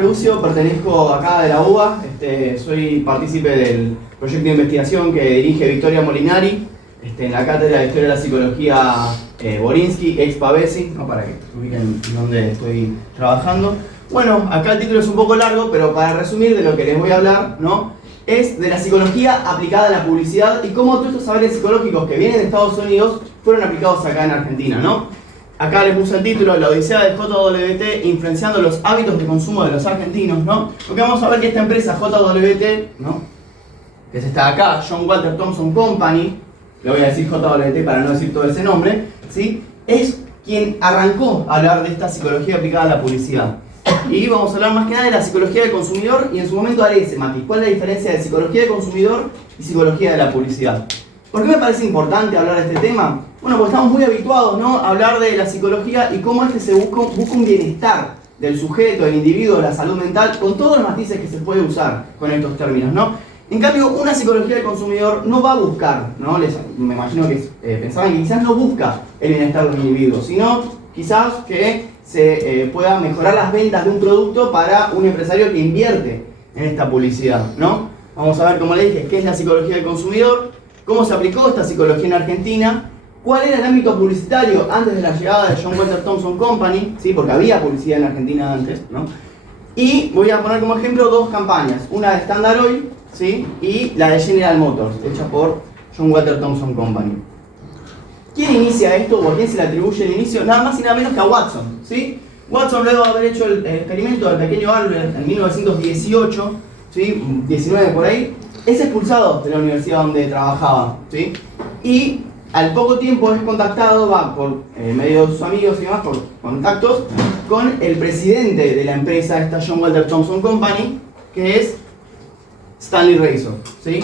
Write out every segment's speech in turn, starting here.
Lucio, pertenezco acá de la UBA, soy partícipe del proyecto de investigación que dirige Victoria Molinari en la Cátedra de Historia de la Psicología Borinsky, ex Pavesi, ¿no? Para que ubiquen dónde estoy trabajando. Bueno, acá el título es un poco largo, pero para resumir de lo que les voy a hablar, ¿no? Es de la psicología aplicada a la publicidad y cómo todos estos saberes psicológicos que vienen de Estados Unidos fueron aplicados acá en Argentina, ¿no? Acá les puse el título, la odisea de JWT influenciando los hábitos de consumo de los argentinos, ¿no? Porque vamos a ver que esta empresa JWT, ¿no? Que es esta de acá, John Walter Thompson Company, le voy a decir JWT para no decir todo ese nombre, ¿sí? Es quien arrancó a hablar de esta psicología aplicada a la publicidad. Y vamos a hablar más que nada de la psicología del consumidor y en su momento haré ese matiz. ¿Cuál es la diferencia de psicología del consumidor y psicología de la publicidad? ¿Por qué me parece importante hablar de este tema? Bueno, porque estamos muy habituados, ¿no?, a hablar de la psicología y cómo se busca un bienestar del sujeto, del individuo, de la salud mental, con todos los matices que se puede usar con estos términos, ¿no? En cambio, una psicología del consumidor no va a buscar, ¿no? Me imagino que pensaban que quizás no busca el bienestar de los individuos, sino quizás que se pueda mejorar las ventas de un producto para un empresario que invierte en esta publicidad, ¿no? Vamos a ver, como les dije, qué es la psicología del consumidor, cómo se aplicó esta psicología en Argentina, cuál era el ámbito publicitario antes de la llegada de John Walter Thompson Company, ¿sí? Porque había publicidad en Argentina antes, ¿no? Y voy a poner como ejemplo dos campañas, una de Standard Oil, ¿sí?, y la de General Motors, hecha por John Walter Thompson Company. ¿Quién inicia esto o a quién se le atribuye el inicio? Nada más y nada menos que a Watson, ¿sí? Watson, luego de haber hecho el experimento del pequeño Albert en 1918, ¿sí?, 19 por ahí, es expulsado de la universidad donde trabajaba, ¿sí? Y al poco tiempo es contactado, va por medio de sus amigos y demás, por contactos, con el presidente de la empresa, esta John Walter Thompson Company, que es Stanley Razor, ¿sí?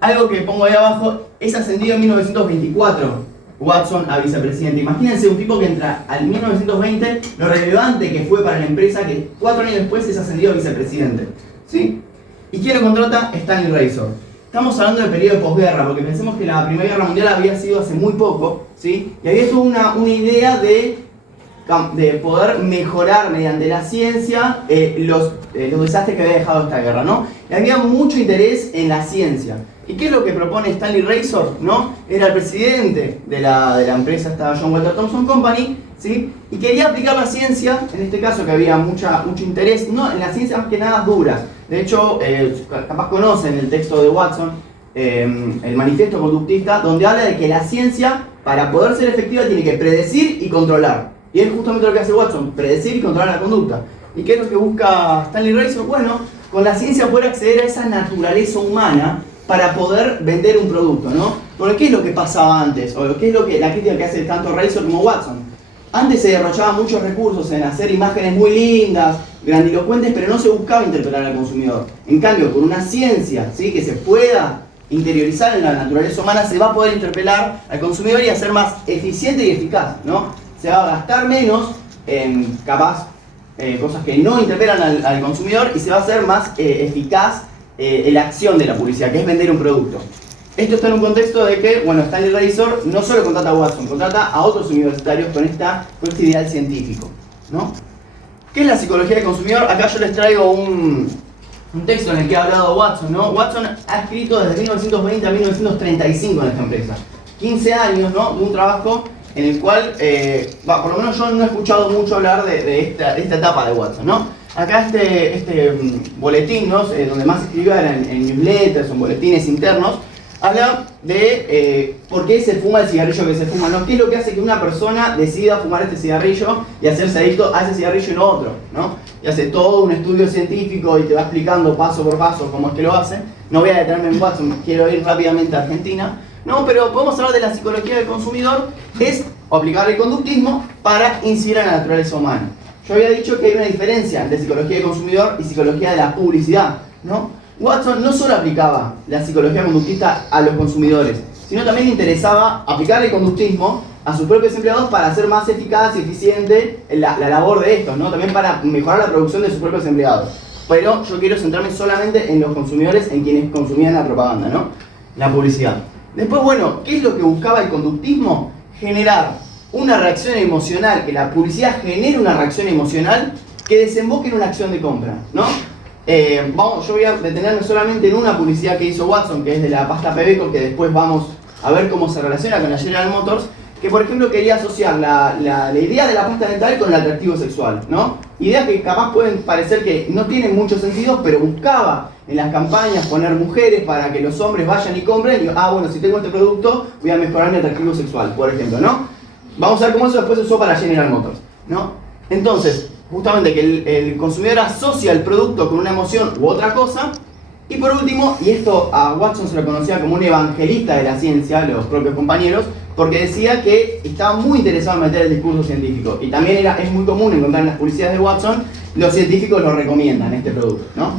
Algo que pongo ahí abajo, es ascendido en 1924 Watson a vicepresidente. Imagínense un tipo que entra al 1920, lo relevante que fue para la empresa, que 4 años después es ascendido a vicepresidente, ¿sí? ¿Y quién lo contrata? Stanley Razor. Estamos hablando del periodo de posguerra, porque pensemos que la Primera Guerra Mundial había sido hace muy poco, ¿sí? Y había toda una idea de poder mejorar mediante la ciencia los desastres que había dejado esta guerra, ¿no? Y había mucho interés en la ciencia. ¿Y qué es lo que propone Stanley Razor, no? Era el presidente de la empresa esta John Walter Thompson Company, ¿sí? Y quería aplicar la ciencia, en este caso que había mucho interés, no en las ciencias más que nada duras. De hecho, capaz conocen el texto de Watson, el manifiesto conductista, donde habla de que la ciencia, para poder ser efectiva, tiene que predecir y controlar. Y es justamente lo que hace Watson, predecir y controlar la conducta. ¿Y qué es lo que busca Stanley Razor? Bueno, con la ciencia poder acceder a esa naturaleza humana para poder vender un producto, ¿no? Porque ¿qué es lo que pasaba antes? O qué es la crítica que hace tanto Razor como Watson. Antes se derrochaban muchos recursos en hacer imágenes muy lindas, grandilocuentes, pero no se buscaba interpelar al consumidor. En cambio, con una ciencia, ¿sí?, que se pueda interiorizar en la naturaleza humana, se va a poder interpelar al consumidor y hacer más eficiente y eficaz, ¿no? Se va a gastar menos en cosas que no interpelan al consumidor y se va a hacer más eficaz la acción de la publicidad, que es vender un producto. Esto está en un contexto de que, bueno, Stanley Razor no solo contrata a Watson, contrata a otros universitarios con este ideal científico, ¿no? ¿Qué es la psicología del consumidor? Acá yo les traigo un texto en el que ha hablado Watson, ¿no? Watson ha escrito desde 1920 a 1935 en esta empresa. 15 años, ¿no?, de un trabajo en el cual, por lo menos yo no he escuchado mucho hablar de esta etapa de Watson, ¿no? Acá este boletín, ¿no?, donde más se escribía era en newsletters, en boletines internos, habla de por qué se fuma el cigarrillo que se fuma, ¿no? ¿Qué es lo que hace que una persona decida fumar este cigarrillo y hacerse adicto a ese cigarrillo y no otro, ¿no? Y hace todo un estudio científico y te va explicando paso por paso cómo es que lo hace. No voy a detenerme en Watson, quiero ir rápidamente a Argentina, ¿no? Pero podemos hablar de la psicología del consumidor, es aplicar el conductismo para incidir en la naturaleza humana. Yo había dicho que hay una diferencia entre psicología del consumidor y psicología de la publicidad, ¿no? Watson no solo aplicaba la psicología conductista a los consumidores, sino también le interesaba aplicar el conductismo a sus propios empleados para hacer más eficaz y eficiente la labor de estos, ¿no? También para mejorar la producción de sus propios empleados. Pero yo quiero centrarme solamente en los consumidores, en quienes consumían la propaganda, ¿no?, la publicidad. Después, bueno, ¿qué es lo que buscaba el conductismo? Generar una reacción emocional, que la publicidad genere una reacción emocional que desemboque en una acción de compra, ¿no? Yo voy a detenerme solamente en una publicidad que hizo Watson, que es de la pasta Pebeco, que después vamos a ver cómo se relaciona con la General Motors, que por ejemplo quería asociar la idea de la pasta dental con el atractivo sexual, ¿no? Ideas que capaz pueden parecer que no tienen mucho sentido, pero buscaba en las campañas poner mujeres para que los hombres vayan y compren, y bueno, si tengo este producto voy a mejorar mi atractivo sexual, por ejemplo, ¿no? Vamos a ver cómo eso después se usó para General Motors, ¿no? Entonces, justamente que el consumidor asocia el producto con una emoción u otra cosa. Y por último, y esto a Watson se lo conocía como un evangelista de la ciencia, los propios compañeros, porque decía que estaba muy interesado en meter el discurso científico. Y también es muy común encontrar en las publicidades de Watson, los científicos lo recomiendan, este producto, ¿no?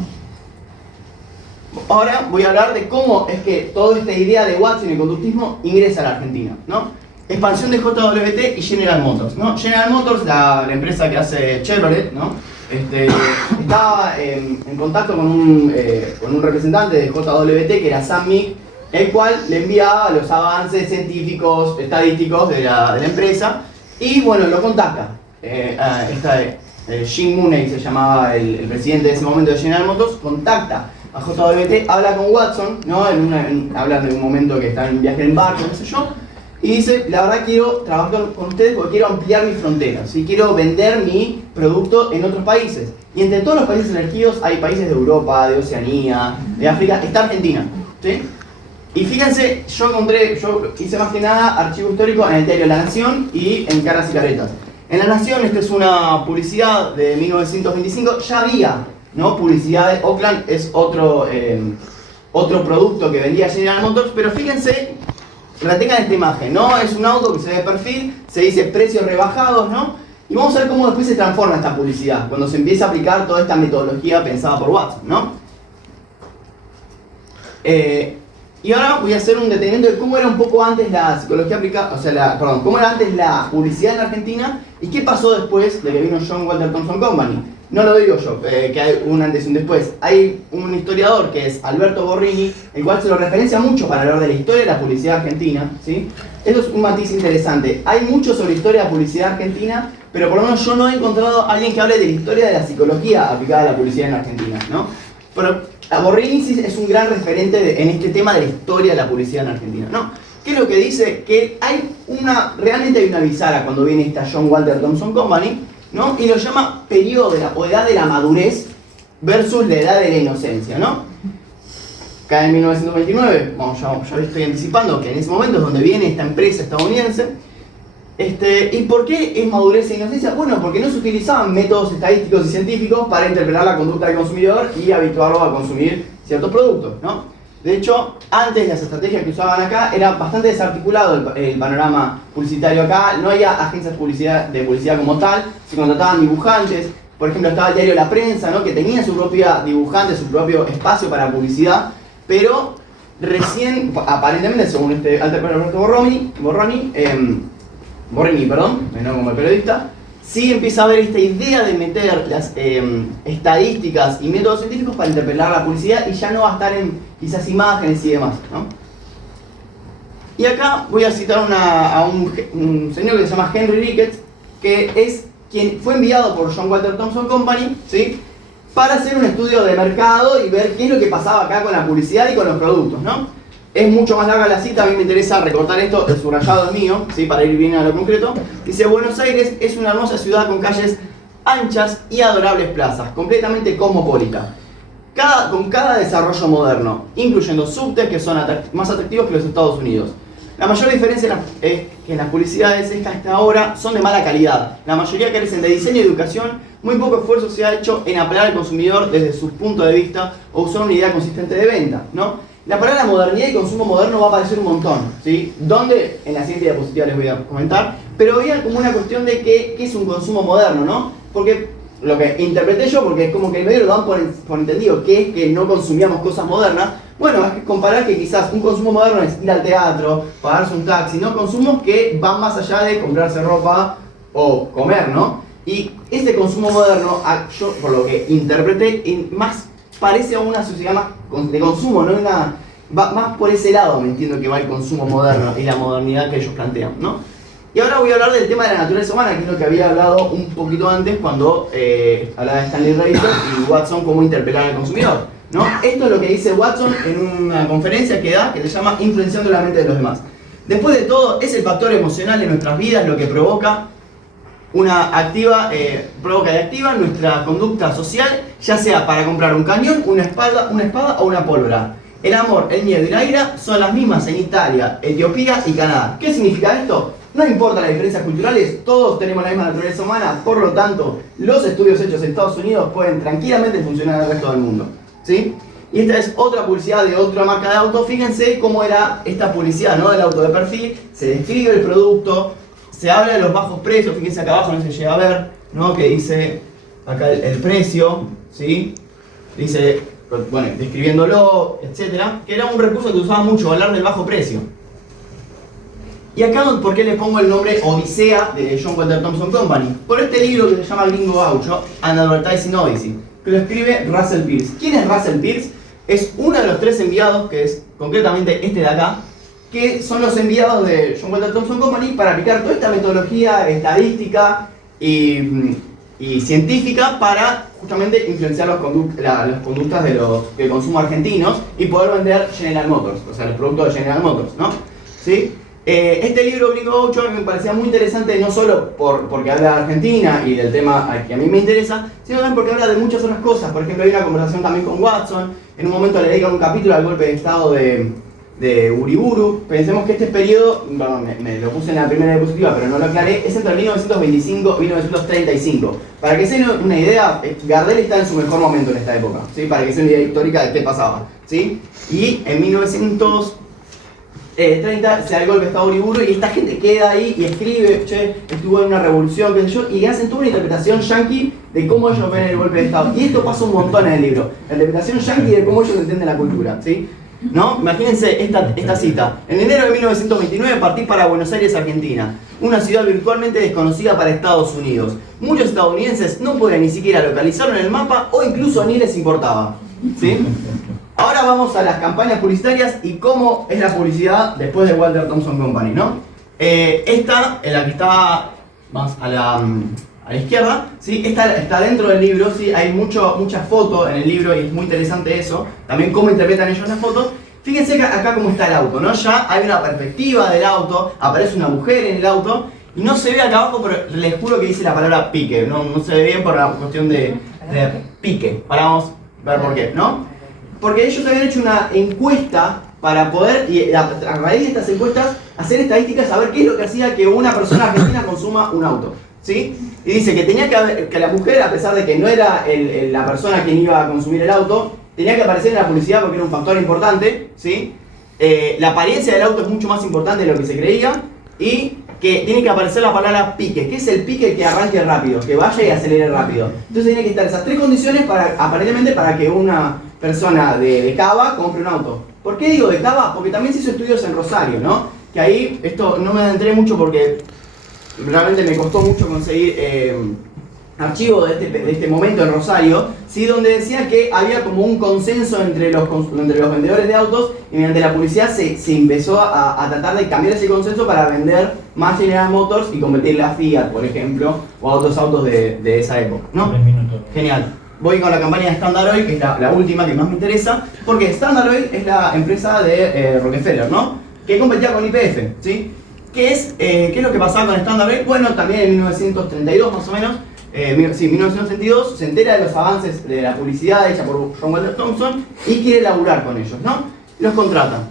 Ahora voy a hablar de cómo es que toda esta idea de Watson y el conductismo ingresa a la Argentina, ¿no? Expansión de JWT y General Motors, ¿no? General Motors, la empresa que hace Chevrolet, ¿no? Estaba en contacto con un representante de JWT que era Sam Meek, el cual le enviaba los avances científicos, estadísticos de la empresa, y bueno, lo contacta. Jim Mooney se llamaba el presidente de ese momento de General Motors, contacta a JWT, habla con Watson, ¿no? Hablan de un momento que está en un viaje en barco, no sé yo, y dice, la verdad quiero trabajar con ustedes porque quiero ampliar mis fronteras, ¿sí? Quiero vender mi producto en otros países. Y entre todos los países elegidos hay países de Europa, de Oceanía, de África, está Argentina, ¿sí? Y fíjense, yo hice más que nada archivo histórico en el diario La Nación y en Caras y Caretas. En La Nación, esta es una publicidad de 1925, ya había, ¿no? Publicidad de Oakland, es otro producto que vendía General Motors, pero fíjense, retengan esta imagen, ¿no? Es un auto que se ve de perfil, se dice precios rebajados, ¿no? Y vamos a ver cómo después se transforma esta publicidad, cuando se empieza a aplicar toda esta metodología pensada por Watson, ¿no? Y ahora voy a hacer un detenimiento de cómo era un poco antes la psicología aplicada, cómo era antes la publicidad en Argentina y qué pasó después de que vino John Walter Thompson Company. No lo digo yo, que hay un antes y un después. Hay un historiador que es Alberto Borrini, el cual se lo referencia mucho para hablar de la historia de la publicidad argentina, ¿sí? Eso es un matiz interesante. Hay mucho sobre historia de la publicidad argentina, pero por lo menos yo no he encontrado a alguien que hable de la historia de la psicología aplicada a la publicidad en Argentina, ¿no? Pero Borrini sí es un gran referente en este tema de la historia de la publicidad en Argentina, ¿no? ¿Qué es lo que dice? Que realmente hay una bisagra cuando viene esta John Walter Thompson Company, ¿no? Y lo llama periodo o edad de la madurez versus la edad de la inocencia, ¿no? Acá en 1929, ya lo estoy anticipando, que en ese momento es donde viene esta empresa estadounidense. ¿Y por qué es madurez e inocencia? Bueno, porque no se utilizaban métodos estadísticos y científicos para interpretar la conducta del consumidor y habituarlo a consumir ciertos productos, ¿no? De hecho, antes las estrategias que usaban acá era bastante desarticulado el panorama publicitario acá. No había agencias de publicidad como tal, se contrataban dibujantes. Por ejemplo, estaba el diario La Prensa, ¿no? Que tenía su propia dibujante, su propio espacio para publicidad, pero recién, aparentemente, según Alberto Borrini, no como el periodista, sí empieza a haber esta idea de meter las estadísticas y métodos científicos para interpretar la publicidad y ya no va a estar en quizás imágenes y demás, ¿no? Y acá voy a citar a un señor que se llama Henry Ricketts, que es quien fue enviado por John Walter Thompson Company, ¿sí? Para hacer un estudio de mercado y ver qué es lo que pasaba acá con la publicidad y con los productos, ¿no? Es mucho más larga la cita, a mí me interesa recortar esto, el subrayado es mío, ¿sí? Para ir bien a lo concreto. Dice, Buenos Aires es una hermosa ciudad con calles anchas y adorables plazas, completamente cosmopolita, con cada desarrollo moderno, incluyendo subtes que son más atractivos que los Estados Unidos. La mayor diferencia es que las publicidades hasta ahora son de mala calidad. La mayoría carecen de diseño y educación, muy poco esfuerzo se ha hecho en apelar al consumidor desde su punto de vista o usar una idea consistente de venta, ¿no? La palabra modernidad y consumo moderno va a aparecer un montón, ¿sí? Donde en la siguiente diapositiva les voy a comentar, pero había como una cuestión de qué es un consumo moderno, ¿no? Porque lo que interpreté yo, porque es como que el medio lo dan por entendido, que es que no consumíamos cosas modernas. Bueno, es que comparar que quizás un consumo moderno es ir al teatro, pagarse un taxi, ¿no? Consumos que van más allá de comprarse ropa o comer, ¿no? Y este consumo moderno, yo por lo que interpreté, más parece a una sociedad más de consumo, ¿no? Va más por ese lado, me entiendo que va el consumo moderno y la modernidad que ellos plantean, ¿no? Y ahora voy a hablar del tema de la naturaleza humana, que es lo que había hablado un poquito antes cuando hablaba de Stanley Razor y Watson, cómo interpelar al consumidor, ¿no? Esto es lo que dice Watson en una conferencia que da, que se llama Influenciando la mente de los demás. Después de todo, es el factor emocional en nuestras vidas lo que provoca provoca y activa nuestra conducta social, ya sea para comprar un cañón, una espada o una pólvora. El amor, el miedo y la ira son las mismas en Italia, Etiopía y Canadá. ¿Qué significa esto? No importa las diferencias culturales, todos tenemos la misma naturaleza humana, por lo tanto, los estudios hechos en Estados Unidos pueden tranquilamente funcionar en el resto del mundo, ¿sí? Y esta es otra publicidad de otra marca de auto. Fíjense cómo era esta publicidad, ¿no? Del auto de perfil, se describe el producto, se habla de los bajos precios, fíjense acá abajo, no se llega a ver, ¿no? Que dice acá el precio, ¿sí? Dice, bueno, describiéndolo, etcétera, que era un recurso que usaba mucho, hablar del bajo precio. Y acá, ¿por qué le pongo el nombre Odisea de John Walter Thompson Company? Por este libro que se llama Gringo Gaucho, An Advertising Odyssey, que lo escribe Russell Pierce. ¿Quién es Russell Pierce? Es uno de los 3 enviados, que es concretamente este de acá, que son los enviados de John Walter Thompson Company para aplicar toda esta metodología estadística y científica para justamente influenciar las conductas del consumo argentinos y poder vender General Motors, o sea, los productos de General Motors, ¿no? ¿Sí? Este libro, Gringo Gaucho, me parecía muy interesante no solo porque habla de Argentina y del tema que a mí me interesa, sino también porque habla de muchas otras cosas. Por ejemplo, hay una conversación también con Watson, en un momento le dedican un capítulo al golpe de estado de Uriburu. Pensemos que este periodo, bueno, me lo puse en la primera diapositiva, pero no lo aclaré, es entre 1925 y 1935. Para que se den una idea, Gardel está en su mejor momento en esta época, ¿sí? Para que se den una idea histórica de qué pasaba, ¿sí? Y en 1930 se da el golpe de estado de Uriburu y esta gente queda ahí y escribe, che, estuvo en una revolución, qué sé yo, y hacen toda una interpretación yankee de cómo ellos ven el golpe de estado. Y esto pasa un montón en el libro, la interpretación yankee de cómo ellos entienden la cultura, ¿sí? ¿No? Imagínense esta cita. En enero de 1929 partí para Buenos Aires, Argentina, una ciudad virtualmente desconocida para Estados Unidos. Muchos estadounidenses no podían ni siquiera localizarlo en el mapa o incluso ni les importaba, ¿sí? Ahora vamos a las campañas publicitarias y cómo es la publicidad después de Walter Thompson Company, ¿no? Esta, en la que está más a la izquierda, ¿sí? Esta está dentro del libro, ¿sí? Hay muchas fotos en el libro y es muy interesante eso, también cómo interpretan ellos las fotos. Fíjense acá cómo está el auto, ¿no? Ya hay una perspectiva del auto, aparece una mujer en el auto y no se ve acá abajo, pero les juro que dice la palabra pique, no se ve bien por la cuestión de pique. Ahora vamos a ver por qué, ¿no? Porque ellos habían hecho una encuesta para poder, y a raíz de estas encuestas, hacer estadísticas, saber qué es lo que hacía que una persona argentina consuma un auto, ¿sí? Y dice que tenía que la mujer, a pesar de que no era la persona quien iba a consumir el auto, tenía que aparecer en la publicidad porque era un factor importante, ¿sí? La apariencia del auto es mucho más importante de lo que se creía, y que tiene que aparecer la palabra pique. ¿Qué es el pique? Que arranque rápido, que vaya y acelere rápido. Entonces tiene que estar esas 3 condiciones aparentemente para que una persona de Cava compre un auto. ¿Por qué digo de Cava? Porque también se hizo estudios en Rosario, ¿no? Que ahí, esto no me adentré mucho porque realmente me costó mucho conseguir archivo de este momento en Rosario, ¿sí? Donde decía que había como un consenso entre los vendedores de autos y mediante la publicidad se empezó a tratar de cambiar ese consenso para vender más General Motors y competirle a Fiat, por ejemplo, o a otros autos de esa época, ¿no? 3 minutos. Genial. Voy con la campaña de Standard Oil, que es la última que más me interesa, porque Standard Oil es la empresa de Rockefeller, ¿no? Que competía con YPF, ¿sí? ¿Qué es lo que pasaba con Standard Oil? Bueno, también en 1932 más o menos, 1932, se entera de los avances de la publicidad hecha por John Walter Thompson y quiere laburar con ellos, ¿no? Los contrata.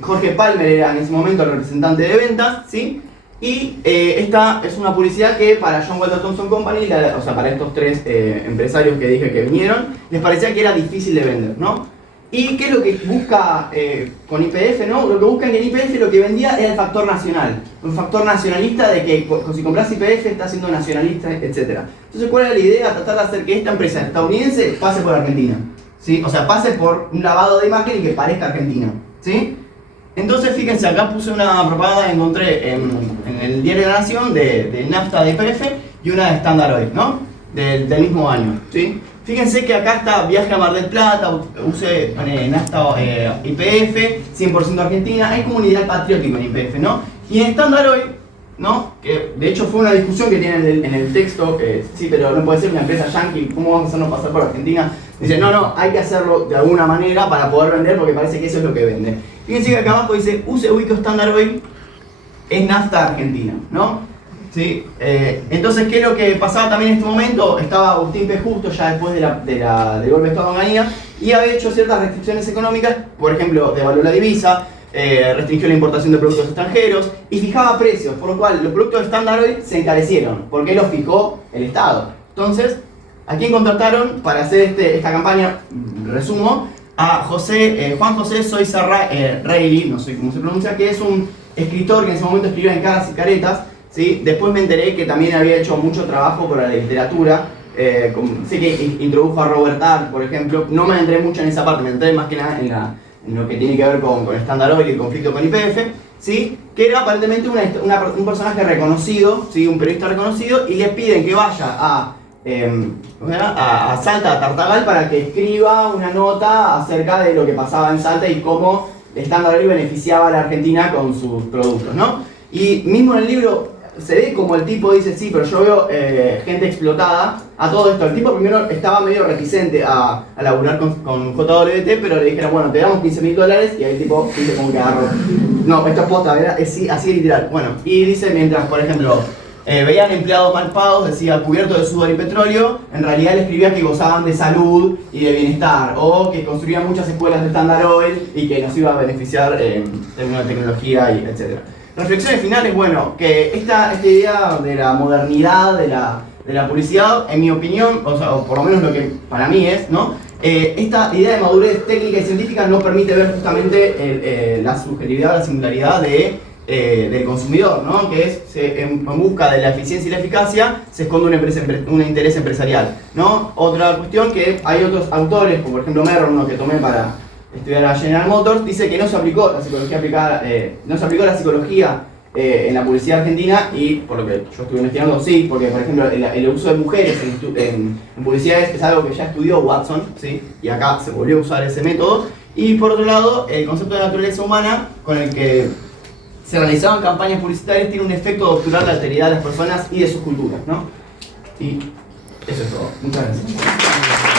Jorge Palmer era en ese momento el representante de ventas, ¿sí? Y esta es una publicidad que para John Walter Thompson Company, o sea, para estos 3 empresarios que dije que vinieron, les parecía que era difícil de vender, ¿no? ¿Y qué es lo que busca con YPF, no? Lo que buscan en YPF lo que vendía era el factor nacional. Un factor nacionalista de que si compras YPF estás siendo nacionalista, etc. Entonces, ¿cuál era la idea? Tratar de hacer que esta empresa estadounidense pase por Argentina, ¿sí? O sea, pase por un lavado de imagen y que parezca argentina, ¿sí? Entonces, fíjense, acá puse una propaganda que encontré en el Diario de la Nación de nafta de YPF y una de Standard Oil, ¿no? Del mismo año, ¿sí? Fíjense que acá está viaje a Mar del Plata, use nafta YPF, 100% Argentina, hay como un ideal patriótico en YPF, ¿no? Y en Standard Oil ¿no? Que de hecho fue una discusión que tienen en el texto, que sí, pero no puede ser una empresa yankee, ¿cómo vamos a hacernos pasar por Argentina? Dice, no, hay que hacerlo de alguna manera para poder vender porque parece que eso es lo que vende. Fíjense que acá abajo dice, use ubico Standard Oil es nafta argentina, ¿no? ¿Sí? Entonces, ¿qué es lo que pasaba también en este momento? Estaba Agustín P. Justo ya después del golpe de Estado en Onganía y había hecho ciertas restricciones económicas, por ejemplo, devaluó la divisa, restringió la importación de productos extranjeros y fijaba precios, por lo cual los productos de Standard Oil se encarecieron, porque los fijó el Estado. Entonces, ¿a quién contrataron para hacer esta campaña? Resumo, a Juan José Soysa Reilly, no sé cómo se pronuncia, que es un escritor que en ese momento escribía en Caras y Caretas, ¿sí? Después me enteré que también había hecho mucho trabajo por la literatura, sé que introdujo a Robert Dahl, por ejemplo, no me entré mucho en esa parte, me entré más que nada en lo que tiene que ver con Standard Oil y el conflicto con YPF, ¿sí? Que era aparentemente un personaje reconocido, ¿sí? Un periodista reconocido, y le piden que vaya a Salta, a Tartagal, para que escriba una nota acerca de lo que pasaba en Salta y cómo Standard Oil beneficiaba a la Argentina con sus productos, ¿no? Y mismo en el libro se ve como el tipo dice, sí, pero yo veo gente explotada a todo esto. El tipo primero estaba medio reticente a laburar con JWT, pero le dijeron, bueno, te damos $15.000 y ahí el tipo dice como que agarró. No, esto es posta, ¿verdad? Es así literal. Bueno, y dice mientras, por ejemplo, veían empleados mal pagos, decía cubierto de sudor y petróleo, en realidad le escribía que gozaban de salud y de bienestar, o que construían muchas escuelas de Standard Oil y que nos iba a beneficiar en términos de tecnología, y etc. Reflexiones finales, bueno, que esta idea de la modernidad, de la publicidad, en mi opinión, o por lo menos lo que para mí es, ¿no? Esta idea de madurez técnica y científica no permite ver justamente la subjetividad, la singularidad del consumidor, ¿no? Que es, en busca de la eficiencia y la eficacia, se esconde un interés empresarial, ¿no? Otra cuestión que hay otros autores, como por ejemplo Merron, uno que tomé para estudiar a General Motors, dice que no se aplicó la psicología aplicada, no se aplicó la psicología en la publicidad argentina, y por lo que yo estuve investigando, sí, porque por ejemplo el uso de mujeres en publicidad es algo que ya estudió Watson, ¿sí? Y acá se volvió a usar ese método. Y por otro lado, el concepto de naturaleza humana, con el que se realizaban campañas publicitarias, tiene un efecto de obturar la alteridad de las personas y de sus culturas, ¿no? Y eso es todo. Muchas gracias.